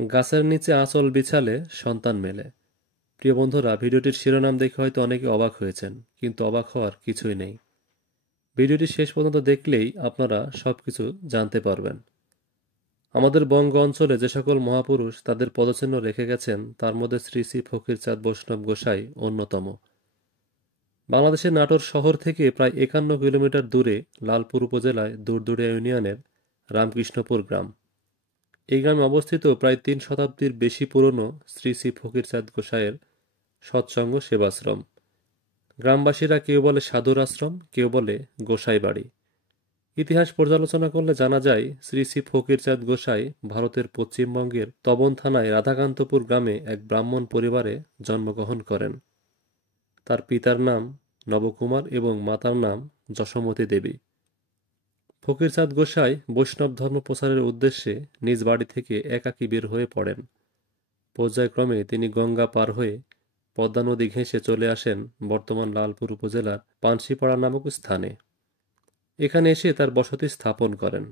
গাছের নিচে আঁচল বিছালে সন্তান মেলে। প্রিয় বন্ধুরা, ভিডিওটির শিরোনাম দেখে হয়তো অনেকে অবাক হয়েছেন, কিন্তু অবাক হওয়ার কিছুই নেই। ভিডিওটি শেষ পর্যন্ত দেখলেই আপনারা সবকিছু জানতে পারবেন। আমাদের বঙ্গ অঞ্চলে যে সকল মহাপুরুষ তাদের পদচিহ্ন রেখে গেছেন, তার মধ্যে শ্রী শ্রী ফকিরচাঁদ বৈষ্ণব গোসাই অন্যতম। বাংলাদেশের নাটোর শহর থেকে প্রায় 51 কিলোমিটার দূরে লালপুর উপজেলায় দুরদুরিয়া ইউনিয়নের রামকৃষ্ণপুর গ্রাম। এই গ্রামে অবস্থিত প্রায় 3 শতাব্দীর বেশি পুরনো শ্রী শ্রী ফকিরচাঁদ গোসাইয়ের সৎসঙ্গ সেবাশ্রম। গ্রামবাসীরা কেউ বলে সাধুর আশ্রম, কেউ বলে গোসাই বাড়ি। ইতিহাস পর্যালোচনা করলে জানা যায়, শ্রী শ্রী ফকিরচাঁদ গোসাই ভারতের পশ্চিমবঙ্গের তবন থানায় রাধাকান্তপুর গ্রামে এক ব্রাহ্মণ পরিবারে জন্মগ্রহণ করেন। তার পিতার নাম নবকুমার এবং মাতার নাম যশোমতী দেবী। ফকিরচাঁদ গোসাই বৈষ্ণব ধর্ম প্রচারের উদ্দেশ্যে নিজ বাড়ি থেকে একাকী বের হয়ে পড়েন। পর্যায়ক্রমে তিনি গঙ্গা পার হয়ে পদ্মা নদী ঘেঁষে চলে আসেন বর্তমান লালপুর উপজেলার পানশিপাড়া নামক স্থানে। এখানে এসে তার বসতি স্থাপন করেন।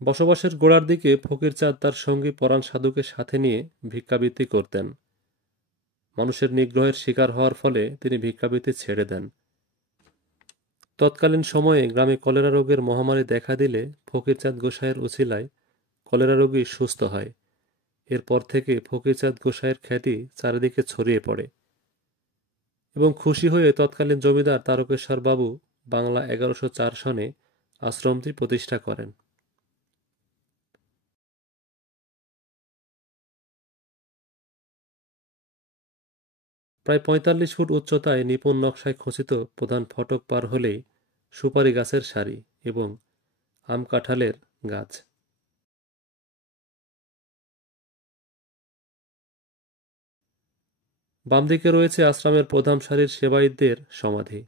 বসবাসের গোড়ার দিকে ফকিরচাঁদ তার সঙ্গী পরাণ সাধুকে সাথে নিয়ে ভিক্ষাবৃত্তি করতেন। মানুষের নিগ্রহের শিকার হওয়ার ফলে তিনি ভিক্ষাবৃত্তি ছেড়ে দেন। তৎকালীন সময়ে গ্রামে কলেরা রোগের মহামারী দেখা দিলে ফকিরচাঁদ গোসাইয়ের উছিলায় কলেরা রোগী সুস্থ হয়। এরপর থেকে ফকিরচাঁদ গোসাইয়ের খ্যাতি চারিদিকে ছড়িয়ে পড়ে এবং খুশি হয়ে তৎকালীন জমিদার তারকেশ্বর বাবু বাংলা 1104 সনে আশ্রমটি প্রতিষ্ঠা করেন। প্রায় 45 ফুট উচ্চতায় নিপুণ নকশায় খচিত প্রধান ফটক পার হলেই সুপারি গাছের সারি এবং আম কাঁঠালের গাছ। বাম দিকে রয়েছে আশ্রমের প্রধান সারির সেবায়িতদের সমাধি।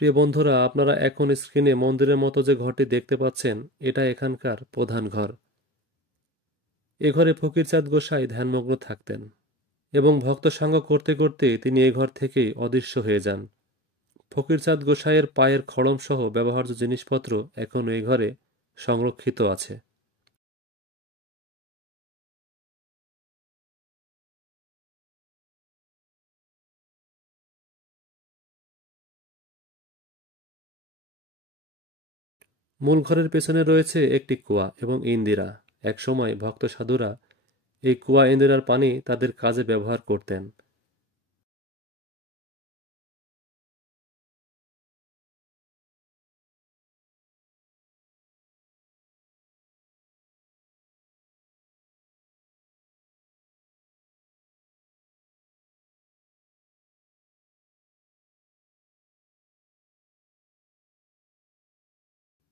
প্রিয় বন্ধুরা, আপনারা এখন স্ক্রিনে মন্দিরের মতো যে ঘরটি দেখতে পাচ্ছেন, এটা এখানকার প্রধান ঘর। এ ঘরে ফকিরচাঁদ গোসাই ধ্যানমগ্ন থাকতেন এবং ভক্ত সাঙ্গ করতে করতে তিনি এ ঘর থেকেই অদৃশ্য হয়ে যান। ফকিরচাঁদ গোসাইয়ের পায়ের খড়ম সহ ব্যবহার্য জিনিসপত্র এখনও এই ঘরে সংরক্ষিত আছে। মূল ঘরের পেছনে রয়েছে একটি কুয়া এবং ইন্দিরা। একসময় ভক্ত সাধুরা এই কুয়া ইন্দিরার পানি তাদের কাজে ব্যবহার করতেন।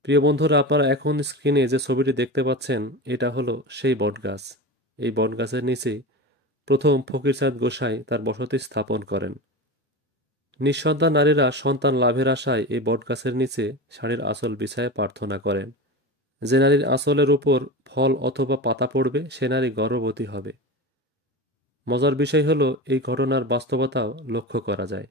প্রিয় বন্ধুরা, আপনারা এখন স্ক্রিনে যে ছবিটি দেখতে পাচ্ছেন, এটা হলো সেই বটগাছ। এই বটগাছের নিচেই প্রথম ফকিরচাঁদ গোসাই তার বসতি স্থাপন করেন। নিঃসন্তান নারীরা সন্তান লাভের আশায় এই বটগাছের নিচে শাড়ির আঁচল বিছায় প্রার্থনা করেন। যে নারীর আঁচলের উপর ফল অথবা পাতা পড়বে, সে নারী গর্ভবতী হবে। মজার বিষয় হলো, এই ঘটনার বাস্তবতাও লক্ষ্য করা যায়।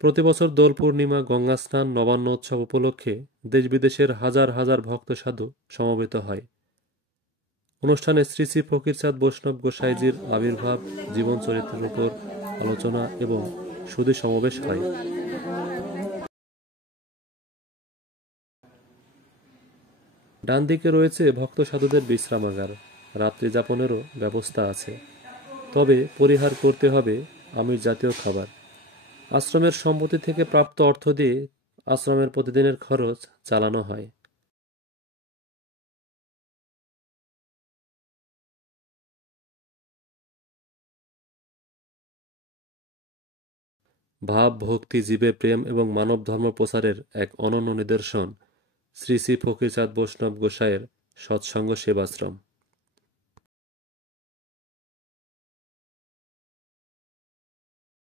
প্রতি বছর দোল পূর্ণিমা, গঙ্গা স্নান, নবান্ন উৎসব উপলক্ষে দেশ বিদেশের হাজার হাজার ভক্ত সাধু সমবেত হয়। অনুষ্ঠানে শ্রী শ্রী ফকিরচাঁদ বৈষ্ণব গোসাইজির আবির্ভাব, জীবন চরিত্রের উপর আলোচনা এবং সুধী সমাবেশ হয়। ডান দিকে রয়েছে ভক্ত সাধুদের বিশ্রামাগার। রাত্রি যাপনেরও ব্যবস্থা আছে, তবে পরিহার করতে হবে আমিষ জাতীয় খাবার। আশ্রমের সম্পত্তি থেকে প্রাপ্ত অর্থ দিয়ে আশ্রমের প্রতিদিনের খরচ চালানো হয়। ভাব, ভক্তি, জীবে প্রেম এবং মানব ধর্ম প্রচারের এক অনন্য নিদর্শন শ্রী শ্রী ফকিরচাঁদ বৈষ্ণব গোসাইয়ের সৎসঙ্গ সেবাশ্রম।